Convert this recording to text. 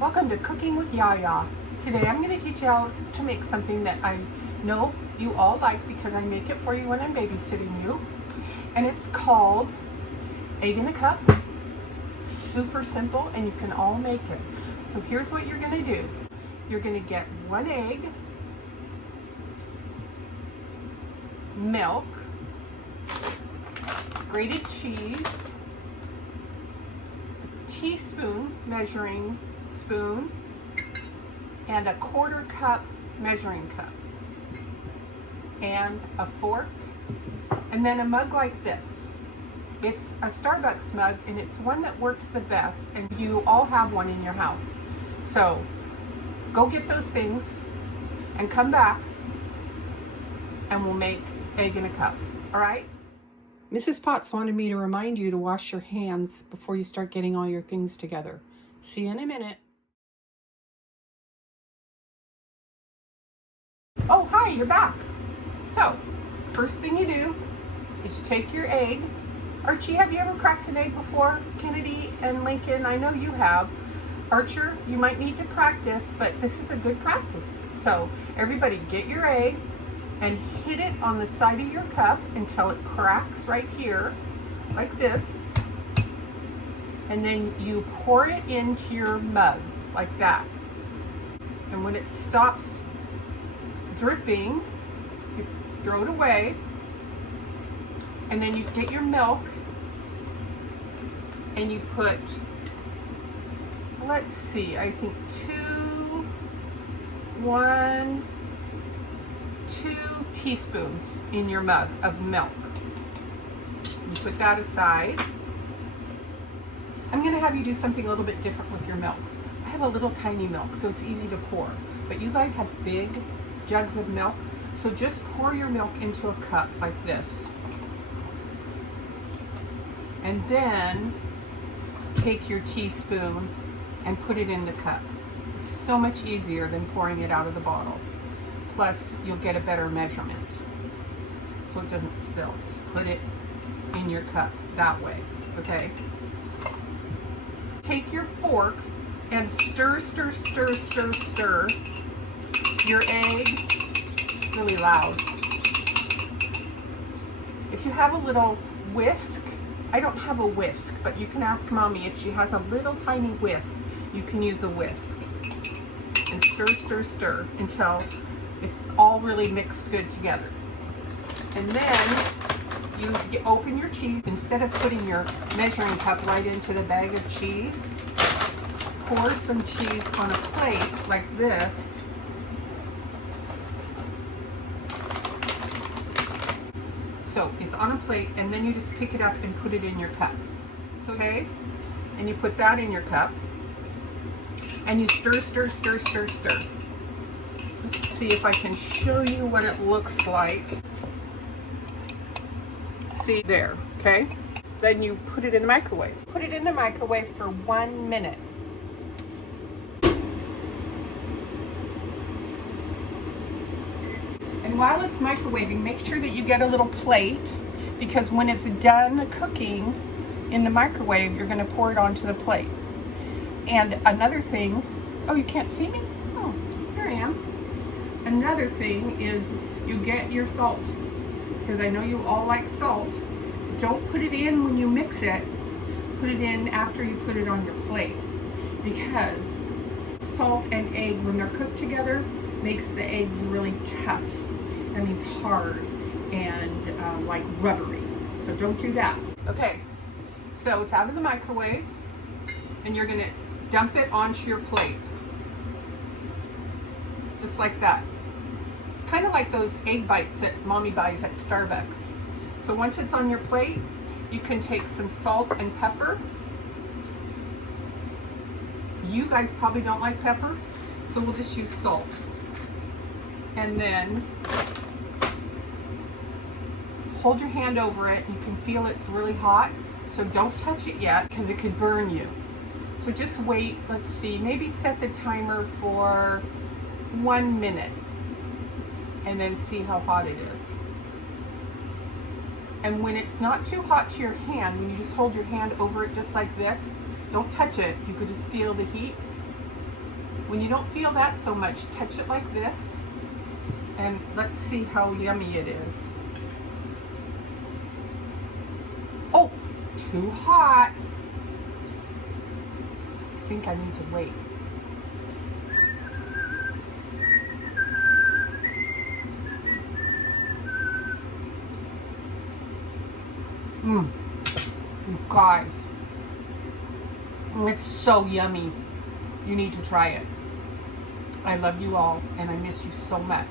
Welcome to Cooking with Yaya. Today I'm going to teach you how to make something that I know you all like because I make it for you when I'm babysitting you. And it's called egg in a cup. Super simple and you can all make it. So here's what you're going to do. You're going to get 1 egg, milk, grated cheese, teaspoon measuring spoon, and a 1/4 cup measuring cup, and a fork, and then a mug like this. It's a Starbucks mug and it's one that works the best, and you all have one in your house. So go get those things and come back and we'll make egg in a cup. All right? Mrs. Potts wanted me to remind you to wash your hands before you start getting all your things together. See you in a minute. Oh, hi, you're back. So, first thing you do is you take your egg. Archie, have you ever cracked an egg before? Kennedy and Lincoln, I know you have. Archer, you might need to practice, but this is a good practice. So, everybody get your egg and hit it on the side of your cup until it cracks right here, like this. And then you pour it into your mug, like that. And when it stops dripping, you throw it away. And then you get your milk and you put, let's see, I think 2 teaspoons in your mug of milk. You put that aside. I'm going to have you do something a little bit different with your milk. I have a little tiny milk, so it's easy to pour. But you guys have big jugs of milk, so just pour your milk into a cup like this. And then take your teaspoon and put it in the cup. It's so much easier than pouring it out of the bottle. Plus, you'll get a better measurement, so it doesn't spill. Just put it in your cup that way, okay? Take your fork and stir, stir, stir, stir, stir your egg. It's really loud. If you have a little whisk, I don't have a whisk, but you can ask Mommy if she has a little tiny whisk. You can use a whisk. And stir, stir, stir until it's all really mixed good together. And then you open your cheese. Instead of putting your measuring cup right into the bag of cheese, pour some cheese on a plate like this. So it's on a plate, and then you just pick it up and put it in your cup. So, okay, and you put that in your cup, and you stir, stir, stir, stir, stir. Let's see if I can show you what it looks like. See there, okay? Then you put it in the microwave. Put it in the microwave for 1 minute. And while it's microwaving, make sure that you get a little plate, because when it's done cooking in the microwave, you're going to pour it onto the plate. And another thing, oh, you can't see me? Oh, here I am. Another thing is you get your salt, because I know you all like salt. Don't put it in when you mix it. Put it in after you put it on your plate, because salt and egg, when they're cooked together, makes the eggs really tough. That means hard and like rubbery. So don't do that. Okay, so it's out of the microwave, and you're gonna dump it onto your plate. Just like that. It's kind of like those egg bites that Mommy buys at Starbucks. So once it's on your plate, you can take some salt and pepper. You guys probably don't like pepper, so we'll just use salt. And then hold your hand over it. You can feel it's really hot, so don't touch it yet because it could burn you. So just wait, let's see, maybe set the timer for 1 minute and then see how hot it is. And when it's not too hot to your hand, when you just hold your hand over it just like this, don't touch it, you could just feel the heat. When you don't feel that so much, touch it like this, and let's see how yummy it is. Oh, too hot. I think I need to wait. You guys, it's so yummy. You need to try it. I love you all, and I miss you so much.